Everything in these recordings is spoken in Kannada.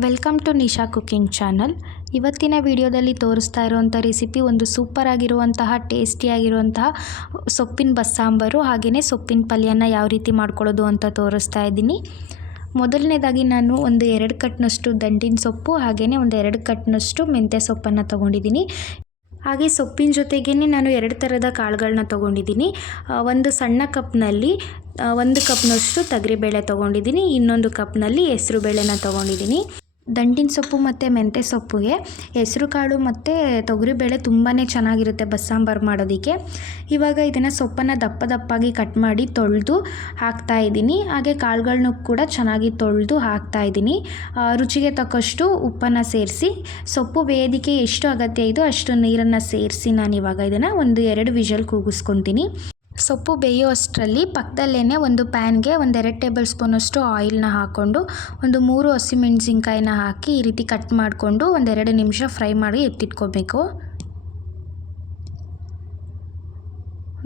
Welcome to Nisha cooking channel. ಇವತ್ತಿನ ವಿಡಿಯೋದಲ್ಲಿ ತೋರಿಸ್ತಾ ಇರುವಂಥ ರೆಸಿಪಿ ಒಂದು ಸೂಪರ್ ಆಗಿರುವಂತಹ ಟೇಸ್ಟಿಯಾಗಿರುವಂತಹ ಸೊಪ್ಪಿನ ಬಸ್ಸಾಂಬಾರು ಹಾಗೆಯೇ ಸೊಪ್ಪಿನ ಪಲ್ಯನ ಯಾವ ರೀತಿ ಮಾಡ್ಕೊಳ್ಳೋದು ಅಂತ ತೋರಿಸ್ತಾ ಇದ್ದೀನಿ. ಮೊದಲನೇದಾಗಿ ನಾನು ಒಂದು 2 ಕಟ್ನಷ್ಟು ದಂಟಿನ ಸೊಪ್ಪು ಹಾಗೆಯೇ ಒಂದು 2 ಕಟ್ನಷ್ಟು ಮೆಂತ್ಯ ಸೊಪ್ಪನ್ನು ತೊಗೊಂಡಿದ್ದೀನಿ. ಹಾಗೆ ಸೊಪ್ಪಿನ ಜೊತೆಗೇ ನಾನು 2 ಥರದ ಕಾಳುಗಳನ್ನ ತೊಗೊಂಡಿದ್ದೀನಿ. ಒಂದು ಸಣ್ಣ ಕಪ್ನಲ್ಲಿ 1 ಕಪ್ನಷ್ಟು ತೊಗರಿಬೇಳೆ ತೊಗೊಂಡಿದ್ದೀನಿ, ಇನ್ನೊಂದು ಕಪ್ನಲ್ಲಿ ಹೆಸರು ಬೇಳೆನ ತೊಗೊಂಡಿದ್ದೀನಿ. ದಂಟಿನ ಸೊಪ್ಪು ಮತ್ತು ಮೆಂತ್ಯ ಸೊಪ್ಪಿಗೆ ಹೆಸರು ಕಾಳು ಮತ್ತು ತೊಗರಿಬೇಳೆ ತುಂಬಾ ಚೆನ್ನಾಗಿರುತ್ತೆ ಬಸ್ಸಾಂಬಾರು ಮಾಡೋದಕ್ಕೆ. ಇವಾಗ ಇದನ್ನು ಸೊಪ್ಪನ್ನು ದಪ್ಪ ದಪ್ಪಾಗಿ ಕಟ್ ಮಾಡಿ ತೊಳೆದು ಹಾಕ್ತಾಯಿದ್ದೀನಿ. ಹಾಗೆ ಕಾಳುಗಳನ್ನೂ ಕೂಡ ಚೆನ್ನಾಗಿ ತೊಳೆದು ಹಾಕ್ತಾಯಿದ್ದೀನಿ. ರುಚಿಗೆ ತಕ್ಕಷ್ಟು ಉಪ್ಪನ್ನು ಸೇರಿಸಿ ಸೊಪ್ಪು ಬೇಯೋದಕ್ಕೆ ಎಷ್ಟು ಅಗತ್ಯ ಇದೋ ಅಷ್ಟು ನೀರನ್ನು ಸೇರಿಸಿ ನಾನು ಇವಾಗ ಇದನ್ನು ಒಂದು 2 ವಿಷಲ್ ಕೂಗಿಸ್ಕೊತೀನಿ. ಸೊಪ್ಪು ಬೇಯೋ ಅಷ್ಟರಲ್ಲಿ ಪಕ್ಕದಲ್ಲೇ ಒಂದು ಪ್ಯಾನ್ಗೆ ಒಂದು 2 ಟೇಬಲ್ ಸ್ಪೂನಷ್ಟು ಆಯಿಲ್ನ ಹಾಕ್ಕೊಂಡು ಒಂದು 3 ಹಸಿಮೆಣಸಿನ್ಕಾಯಿನ ಹಾಕಿ ಈ ರೀತಿ ಕಟ್ ಮಾಡಿಕೊಂಡು ಒಂದು 2 ನಿಮಿಷ ಫ್ರೈ ಮಾಡಿ ಎತ್ತಿಟ್ಕೋಬೇಕು.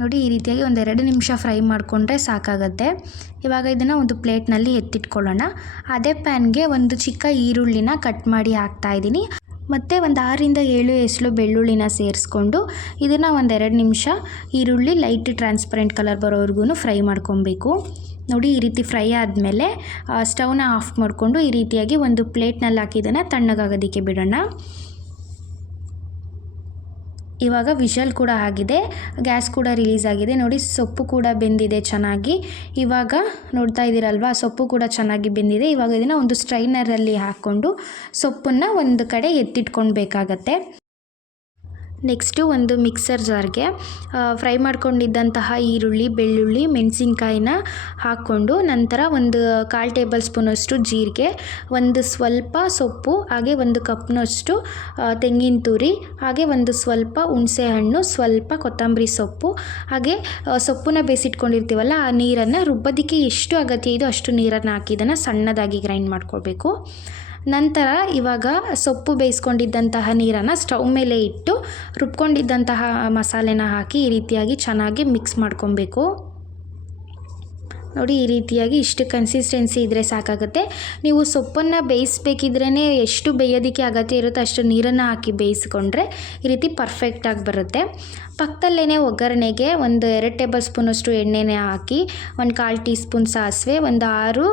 ನೋಡಿ, ಈ ರೀತಿಯಾಗಿ ಒಂದು 2 ನಿಮಿಷ ಫ್ರೈ ಮಾಡಿಕೊಂಡ್ರೆ ಸಾಕಾಗತ್ತೆ. ಇವಾಗ ಇದನ್ನು ಒಂದು ಪ್ಲೇಟ್ನಲ್ಲಿ ಎತ್ತಿಟ್ಕೊಳ್ಳೋಣ. ಅದೇ ಪ್ಯಾನ್ಗೆ ಒಂದು ಚಿಕ್ಕ ಈರುಳ್ಳಿನ ಕಟ್ ಮಾಡಿ ಹಾಕ್ತಾಯಿದ್ದೀನಿ. ಮತ್ತು ಒಂದು 6ರಿಂದ 7 ಎಸಳು ಬೆಳ್ಳುಳ್ಳಿನ ಸೇರಿಸ್ಕೊಂಡು ಇದನ್ನು ಒಂದು 2 ನಿಮಿಷ ಈರುಳ್ಳಿ ಲೈಟ್ ಟ್ರಾನ್ಸ್ಪರೆಂಟ್ ಕಲರ್ ಬರೋವರೆಗೂ ಫ್ರೈ ಮಾಡ್ಕೊಬೇಕು. ನೋಡಿ, ಈ ರೀತಿ ಫ್ರೈ ಆದಮೇಲೆ ಸ್ಟವ್ನ ಆಫ್ ಮಾಡಿಕೊಂಡು ಈ ರೀತಿಯಾಗಿ ಒಂದು ಪ್ಲೇಟ್ನಲ್ಲಿ ಹಾಕಿ ಇದನ್ನು ತಣ್ಣಗಾಗೋದಕ್ಕೆ ಬಿಡೋಣ. ಇವಾಗ ವಿಷಲ್ ಕೂಡ ಆಗಿದೆ, ಗ್ಯಾಸ್ ಕೂಡ ರಿಲೀಸ್ ಆಗಿದೆ. ನೋಡಿ, ಸೊಪ್ಪು ಕೂಡ ಬೆಂದಿದೆ ಚೆನ್ನಾಗಿ. ಇವಾಗ ನೋಡ್ತಾ ಇದ್ದೀರಲ್ವಾ, ಸೊಪ್ಪು ಕೂಡ ಚೆನ್ನಾಗಿ ಬೆಂದಿದೆ. ಇವಾಗ ಇದನ್ನು ಒಂದು ಸ್ಟ್ರೈನರಲ್ಲಿ ಹಾಕ್ಕೊಂಡು ಸೊಪ್ಪನ್ನು ಒಂದು ಕಡೆ ಎತ್ತಿಟ್ಕೊಳ್ಬೇಕಾಗತ್ತೆ. ನೆಕ್ಸ್ಟು ಒಂದು ಮಿಕ್ಸರ್ ಜಾರ್ಗೆ ಫ್ರೈ ಮಾಡ್ಕೊಂಡಿದ್ದಂತಹ ಈರುಳ್ಳಿ, ಬೆಳ್ಳುಳ್ಳಿ, ಮೆಣಸಿನ್ಕಾಯಿನ ಹಾಕ್ಕೊಂಡು ನಂತರ ಒಂದು 1/4 ಟೇಬಲ್ ಸ್ಪೂನಷ್ಟು ಜೀರಿಗೆ, ಒಂದು ಸ್ವಲ್ಪ ಸೊಪ್ಪು, ಹಾಗೆ 1 ಕಪ್ನಷ್ಟು ತೆಂಗಿನ ತುರಿ, ಹಾಗೆ ಒಂದು ಸ್ವಲ್ಪ ಹುಣಸೆಹಣ್ಣು, ಸ್ವಲ್ಪ ಕೊತ್ತಂಬರಿ ಸೊಪ್ಪು, ಹಾಗೆ ಸೊಪ್ಪನ್ನ ಬೇಯಿಸಿಟ್ಕೊಂಡಿರ್ತೀವಲ್ಲ ಆ ನೀರನ್ನು ರುಬ್ಬೋದಕ್ಕೆ ಎಷ್ಟು ಅಗತ್ಯ ಇದೋ ಅಷ್ಟು ನೀರನ್ನು ಹಾಕಿ ಇದನ್ನು ಸಣ್ಣದಾಗಿ ಗ್ರೈಂಡ್ ಮಾಡ್ಕೊಳ್ಬೇಕು. ನಂತರ ಇವಾಗ ಸೊಪ್ಪು ಬೇಯಿಸ್ಕೊಂಡಿದ್ದಂತಹ ನೀರನ್ನು ಸ್ಟವ್ ಮೇಲೆ ಇಟ್ಟು ರುಬ್ಕೊಂಡಿದ್ದಂತಹ ಮಸಾಲೆನ ಹಾಕಿ ಈ ರೀತಿಯಾಗಿ ಚೆನ್ನಾಗಿ ಮಿಕ್ಸ್ ಮಾಡ್ಕೊಬೇಕು. ನೋಡಿ, ಈ ರೀತಿಯಾಗಿ ಇಷ್ಟು ಕನ್ಸಿಸ್ಟೆನ್ಸಿ ಇದ್ದರೆ ಸಾಕಾಗುತ್ತೆ. ನೀವು ಸೊಪ್ಪನ್ನು ಬೇಯಿಸ್ಬೇಕಿದ್ರೇ ಎಷ್ಟು ಬೇಯೋದಕ್ಕೆ ಅಗತ್ಯ ಇರುತ್ತೋ ಅಷ್ಟು ನೀರನ್ನು ಹಾಕಿ ಬೇಯಿಸ್ಕೊಂಡ್ರೆ ಈ ರೀತಿ ಪರ್ಫೆಕ್ಟಾಗಿ ಬರುತ್ತೆ. ಪಕ್ಕದಲ್ಲೇ ಒಗ್ಗರಣೆಗೆ ಒಂದು 2 ಟೇಬಲ್ ಸ್ಪೂನಷ್ಟು ಎಣ್ಣೆನ ಹಾಕಿ ಒಂದು 1/4 ಟೀ ಸ್ಪೂನ್ ಸಾಸಿವೆ, ಒಂದು 6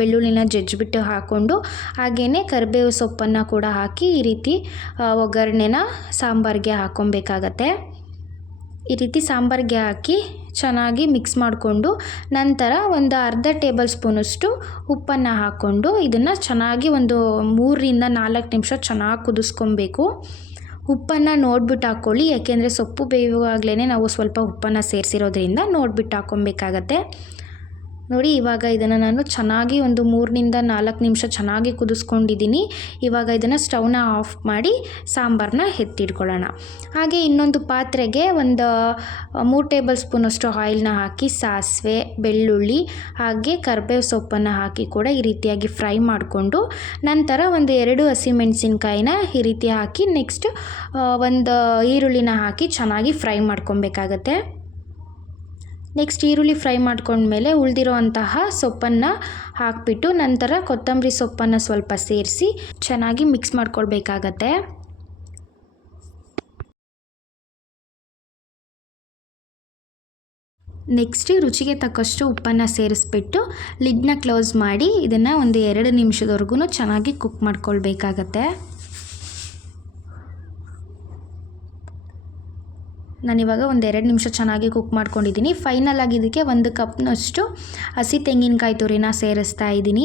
ಬೆಳ್ಳುಳ್ಳಿನ ಜಜ್ಜಿಬಿಟ್ಟು ಹಾಕ್ಕೊಂಡು ಹಾಗೆಯೇ ಕರಿಬೇವು ಸೊಪ್ಪನ್ನು ಕೂಡ ಹಾಕಿ ಈ ರೀತಿ ಒಗ್ಗರಣೆನ ಸಾಂಬಾರಿಗೆ ಹಾಕ್ಕೊಬೇಕಾಗತ್ತೆ. ಈ ರೀತಿ ಸಾಂಬಾರಿಗೆ ಹಾಕಿ ಚೆನ್ನಾಗಿ ಮಿಕ್ಸ್ ಮಾಡಿಕೊಂಡು ನಂತರ ಒಂದು ಅರ್ಧ ಟೇಬಲ್ ಸ್ಪೂನಷ್ಟು ಉಪ್ಪನ್ನು ಹಾಕ್ಕೊಂಡು ಇದನ್ನು ಚೆನ್ನಾಗಿ ಒಂದು 3ರಿಂದ 4 ನಿಮಿಷ ಚೆನ್ನಾಗಿ ಕುದಿಸ್ಕೊಬೇಕು. ಉಪ್ಪನ್ನು ನೋಡಿಬಿಟ್ಟು ಹಾಕ್ಕೊಳ್ಳಿ, ಯಾಕೆಂದರೆ ಸೊಪ್ಪು ಬೇಯುವಾಗಲೇ ನಾವು ಸ್ವಲ್ಪ ಉಪ್ಪನ್ನು ಸೇರಿಸಿರೋದ್ರಿಂದ ನೋಡಿಬಿಟ್ಟು ಹಾಕ್ಕೊಬೇಕಾಗತ್ತೆ. ನೋಡಿ, ಇವಾಗ ಇದನ್ನು ನಾನು ಚೆನ್ನಾಗಿ ಒಂದು 3ರಿಂದ 4 ನಿಮಿಷ ಚೆನ್ನಾಗಿ ಕುದಿಸ್ಕೊಂಡಿದ್ದೀನಿ. ಇವಾಗ ಇದನ್ನು ಸ್ಟವ್ನ ಆಫ್ ಮಾಡಿ ಸಾಂಬಾರನ್ನ ಎತ್ತಿಟ್ಕೊಳ್ಳೋಣ. ಹಾಗೆ ಇನ್ನೊಂದು ಪಾತ್ರೆಗೆ ಒಂದು 3 ಟೇಬಲ್ ಸ್ಪೂನಷ್ಟು ಆಯಿಲ್ನ ಹಾಕಿ ಸಾಸಿವೆ, ಬೆಳ್ಳುಳ್ಳಿ ಹಾಗೆ ಕರಿಬೇವು ಸೊಪ್ಪನ್ನು ಹಾಕಿ ಕೂಡ ಈ ರೀತಿಯಾಗಿ ಫ್ರೈ ಮಾಡಿಕೊಂಡು ನಂತರ ಒಂದು 2 ಹಸಿಮೆಣಸಿನ್ಕಾಯಿನ ಈ ರೀತಿ ಹಾಕಿ ನೆಕ್ಸ್ಟ್ ಒಂದು ಈರುಳ್ಳಿನ ಹಾಕಿ ಚೆನ್ನಾಗಿ ಫ್ರೈ ಮಾಡ್ಕೊಬೇಕಾಗತ್ತೆ. ನೆಕ್ಸ್ಟ್ ಈರುಳ್ಳಿ ಫ್ರೈ ಮಾಡ್ಕೊಂಡ್ಮೇಲೆ ಉಳಿದಿರೋ ಅಂತಹ ಸೊಪ್ಪನ್ನು ಹಾಕಿಬಿಟ್ಟು ನಂತರ ಕೊತ್ತಂಬರಿ ಸೊಪ್ಪನ್ನು ಸ್ವಲ್ಪ ಸೇರಿಸಿ ಚೆನ್ನಾಗಿ ಮಿಕ್ಸ್ ಮಾಡ್ಕೊಳ್ಬೇಕಾಗತ್ತೆ. ನೆಕ್ಸ್ಟ್ ರುಚಿಗೆ ತಕ್ಕಷ್ಟು ಉಪ್ಪನ್ನು ಸೇರಿಸ್ಬಿಟ್ಟು ಲಿಡ್ನ ಕ್ಲೋಸ್ ಮಾಡಿ ಇದನ್ನು ಒಂದು 2 ನಿಮಿಷದವರೆಗೂ ಚೆನ್ನಾಗಿ ಕುಕ್ ಮಾಡ್ಕೊಳ್ಬೇಕಾಗತ್ತೆ. ನಾನಿವಾಗ ಒಂದು 2 ನಿಮಿಷ ಚೆನ್ನಾಗಿ ಕುಕ್ ಮಾಡ್ಕೊಂಡಿದ್ದೀನಿ. ಫೈನಲ್ ಆಗಿ ಇದಕ್ಕೆ 1 ಕಪ್ನಷ್ಟು ಹಸಿ ತೆಂಗಿನಕಾಯಿ ತುರಿನ ಸೇರಿಸ್ತಾ ಇದ್ದೀನಿ.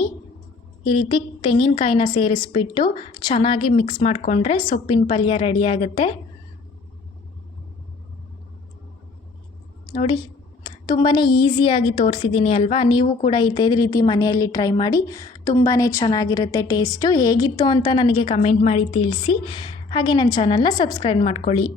ಈ ರೀತಿ ತೆಂಗಿನಕಾಯಿನ ಸೇರಿಸ್ಬಿಟ್ಟು ಚೆನ್ನಾಗಿ ಮಿಕ್ಸ್ ಮಾಡಿಕೊಂಡ್ರೆ ಸೊಪ್ಪಿನ ಪಲ್ಯ ರೆಡಿಯಾಗುತ್ತೆ. ನೋಡಿ, ತುಂಬಾ ಈಸಿಯಾಗಿ ತೋರಿಸಿದ್ದೀನಿ ಅಲ್ವಾ. ನೀವು ಕೂಡ ಇದೇ ರೀತಿ ಮನೆಯಲ್ಲಿ ಟ್ರೈ ಮಾಡಿ, ತುಂಬಾ ಚೆನ್ನಾಗಿರುತ್ತೆ ಟೇಸ್ಟು. ಹೇಗಿತ್ತು ಅಂತ ನನಗೆ ಕಮೆಂಟ್ ಮಾಡಿ ತಿಳಿಸಿ. ಹಾಗೆ ನನ್ನ ಚಾನಲ್ನ ಸಬ್ಸ್ಕ್ರೈಬ್ ಮಾಡ್ಕೊಳ್ಳಿ.